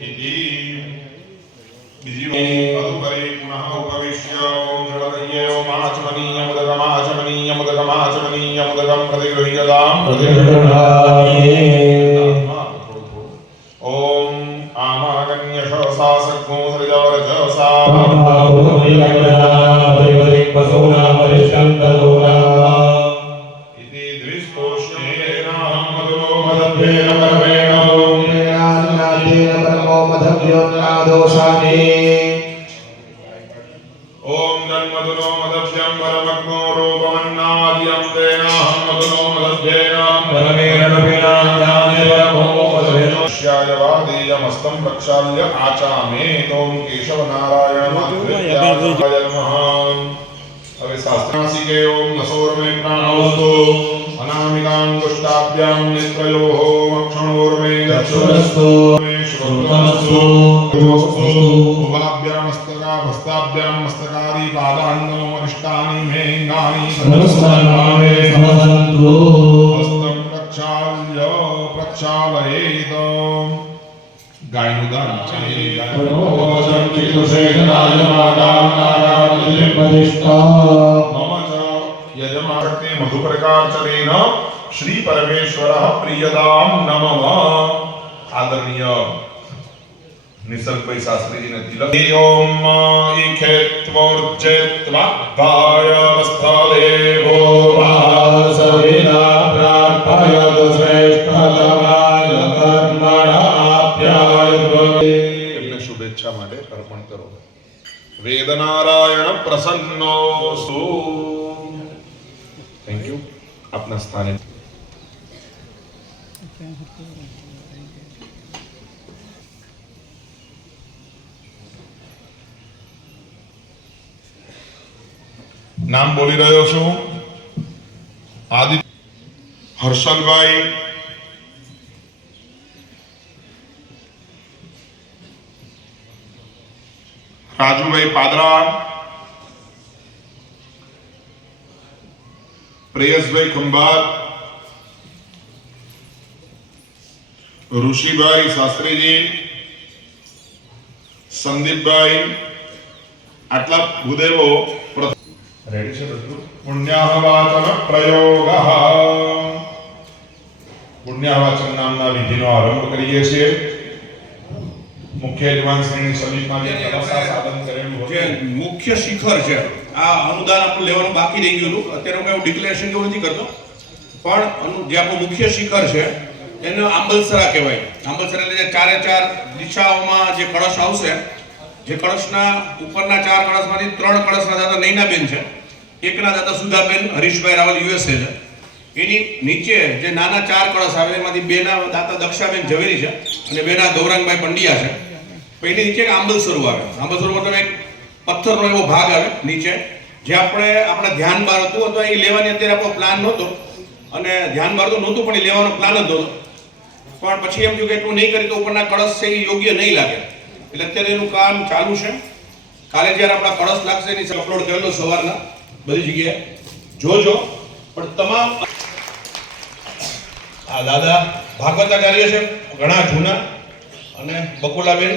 इति બીજી તદુપરી પુનઃ ઉપવિશ્ય ઓમ જળદય્ય ઓમ ॐ तन्मधुनो मदभ्यं परमग्नो रूपमन्नाद्यं तेनाहं मधुनो मदभ्येन शिष्याय वादेयमस्तं प्रक्षाल्य आचामे ॐ केशवनारायणमाधुर्याय नमः હવે શાસ્ત્રાસિકે ઓમ નસોર્મે પ્રાણોસ્તુ અનામિકાંગુષ્ટાભ્યામ નેત્રયોઃ મક્ષણોર્મે દક્ષુરસ્તુ મે શ્રોત્રમસ્તુ कमलाभ्यां मस्तका हस्ताभ्यां मस्तकारी पादाङ्गमवरिष्ठानि मेऽङ्गानि सर्वे समसन्तु हस्तं प्रक्षाल्य प्रक्षालयेत गायनु दान प्रणोदं किलुषेणाय मादानाराधिपदिष्टा मम च यजमार्ते मधुप्रकाचरेण श्रीपरमेश्वरः प्रियदां नमः आदरणीय નિસર્ગભાઈ શાસ્ત્રીજીને તિલક ઓમ એમને શુભેચ્છા માટે અર્પણ કરો. વેદનારાયણ પ્રસન્નો સુ થેન્ક યુ આપના સ્થાને નામ બોલી રહ્યો છું. આદિ હર્ષલભાઈ રાજુભાઈ પાદરા, પ્રેયસભાઈ ખંભાત, ઋષિભાઈ શાસ્ત્રીજી, સંદીપભાઈ, આટલા ભૂદેવો રેડી છે બધું પુણ્યાહવાચન પ્રયોગ પુણ્યાહવાચન નામના વિધિનો આરંભ કરીએ છીએ મુખ્ય એડવાન્સ શ્રેણી સમિતિમાં જે સાધન કરેલું જે મુખ્ય શિખર છે આ અનુદાન આપણું લેવાનું બાકી રહી ગયું હતું અત્યારે હું એવું ડિક્લેરેશન જેવું નથી કરતો પણ જે આપણું મુખ્ય શિખર છે એને આંબલસરા કહેવાય આંબલસરા એટલે જે ચારે ચાર દિશાઓમાં જે કળશ આવશે જે કળશના ઉપરના ચાર કળશમાંથી ત્રણ કળશના દાદા નૈનાબેન છે એકના દાદા સુધાબેન, હરીશભાઈ રાવલ યુએસએ છે. એની નીચે જે નાના ચાર કળશ આવે, એમાંથી બેના દાતા દક્ષાબેન ઝવેરી છે અને બેના ગૌરાંગભાઈ પંડ્યા છે. એની નીચે એક આંબલસરું આવે. આંબલસરું મતલબ એક પથ્થરનો એવો ભાગ આવે નીચે, જે આપણે આપણા ધ્યાન બાર હતું અથવા એ લેવાની અત્યારે આપણો પ્લાન નહોતો. અને ધ્યાન બાર તો નહોતું, પણ એ લેવાનો પ્લાન હતો પણ પછી એમ થયું કે એટલું નહીં કરી તો ઉપરના કળશ છે એ યોગ્ય નહીં લાગે. એટલે અત્યારે એનું કામ ચાલુ છે. કાલે જ્યારે આપણા કળશ લાગશે એની અપલોડ કરેલો સવારના. બધી જગ્યાએ. જોજો પણ તમામ આ દાદા ભાગવતાચાર્ય છે, ઘણા જૂના અને બકુલાબેન,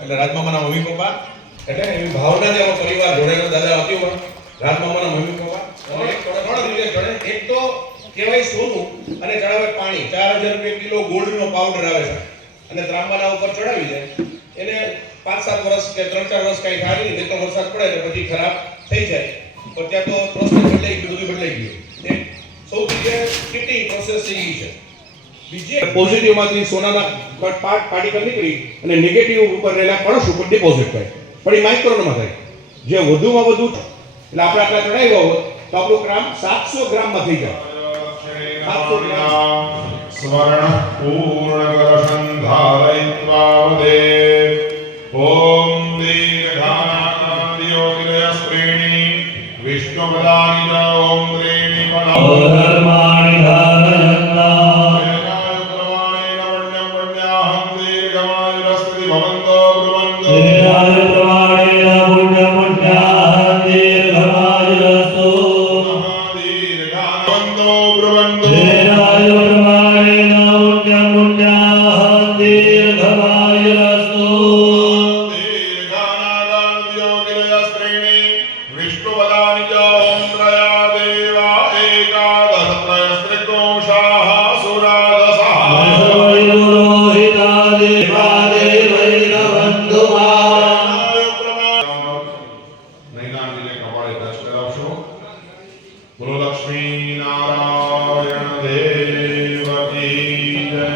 એટલે રાજમામાના મમ્મી પપ્પા. એટલે એવી ભાવના જે પરિવાર જોડેલો દાદા હતી હોય રાજમામાના મમ્મી પપ્પા. એક તો કહેવાય સોનું અને ચડાવે પાણી. ચાર હજાર રૂપિયા કિલો ગોલ્ડનો પાવડર આવે છે. અને ત્રાંબાના ઉપર ચડાવી દે. એને પાંચ સાત વર્ષ કે ત્રણ ચાર વર્ષ કાંઈ થાય નહીં તો વરસાદ પડે તો પછી ખરાબ થઈ જાય. પણ ત્યાં તો પ્રોસેસ બદલાઈ ગયું, બધું બદલાઈ ગયું. એ સૌથી જે પ્રોસેસ થઈ ગઈ છે. બીજી પોઝિટિવમાંથી સોનાના પાર્ટ પાર્ટિકલ નીકળી અને નેગેટિવ ઉપર રહેલા કણસ ઉપર ડિપોઝિટ થાય. પણ એ માઇક્રોનમાં થાય. જે વધુમાં વધુ એટલે આપણે આટલા ચડાવ્યો હોય તો આપણું ગ્રામ સાતસો ગ્રામમાં થઈ જાય. સાતસો ગ્રામ. સ્વર્ણ પૂર્ણ કરશન ધારયિત્વા દેવ ઓમ દીર્ઘાનાદિ યોગિરસ્પ્રીણી विष्णुपदानि च ॐ त्रीणि નૈનાજીને કપાળે ટચ કરાવશો બોલો લક્ષ્મી નારાયણ દેવ કી જય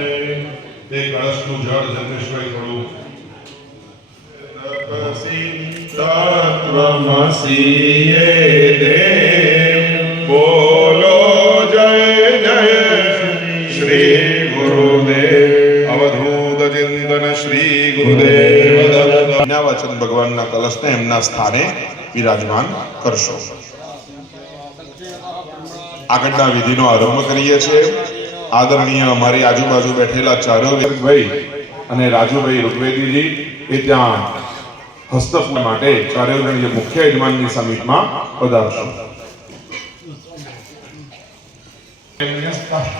તે કળશનું જળ જગદીશભાઈ થોડું તત્વમસીએ દેવ બોલો જય જય શ્રી ગુરુદેવ અવધૂત ચિંતન શ્રી ગુરુદેવ દત્ત વચન ભગવાનના કલશને એમના સ્થાને વિરાજમાન કરશો. આગળના વિધિનો આરંભ કરીએ છીએ. આદરણીય અમારી આજુબાજુ બેઠેલા ચારોભાઈ અને રાજુભાઈ ઋગ્વેદીજી એ ત્યાં હસ્તક માટે ચારેય મુખ્ય યજમાનની સમિટમાં પધારશો.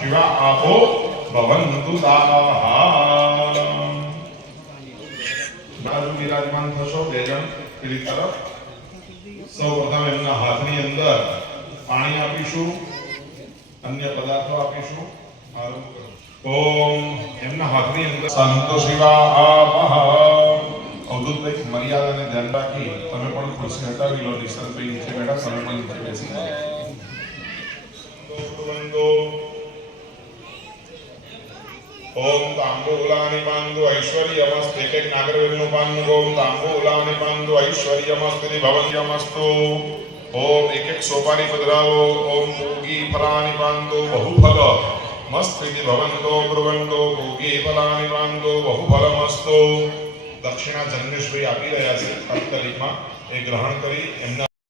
શિવા આપો, ભવંતુ તાહ બાજુ વિરાજમાન થશો બે જણ પેલી તરફ. સૌ પ્રથમ એમના હાથની અંદર પાણી આપીશું, અન્ય પદાર્થો આપીશું. ઓમ એમના હાથની અંદર. સંતો શિવા આપહ અવધૂતભાઈ મર્યાદાને ધ્યાન રાખી તમે પણ ખુરશી હટાવી લો નિશંતભાઈ નીચે બેઠા, તમે પણ નીચે બેસી ઓમ તાંબુ ઉલાની પાંદુ ઐશ્વર્યમસ્તે કે નાગરવેલનું પાન ઓમ તાંબુ ઉલાની પાંદુ ઐશ્વર્યમસ્તે ભવન્યમસ્તુ ઓમ એક એક સોપારી પધરાવો ઓમ મૂગી ફલાની પાંદુ બહુફલ મસ્તિતિ ભવંતો બ્રુવંતો ભોગી ફલાની વાનગો બહુ ફલ બહુફલમસ્તો દક્ષિણા જન્મેશ્વરી આપી રહ્યા છે હસ્તલિપમાં એ ગ્રહણ કરી એમના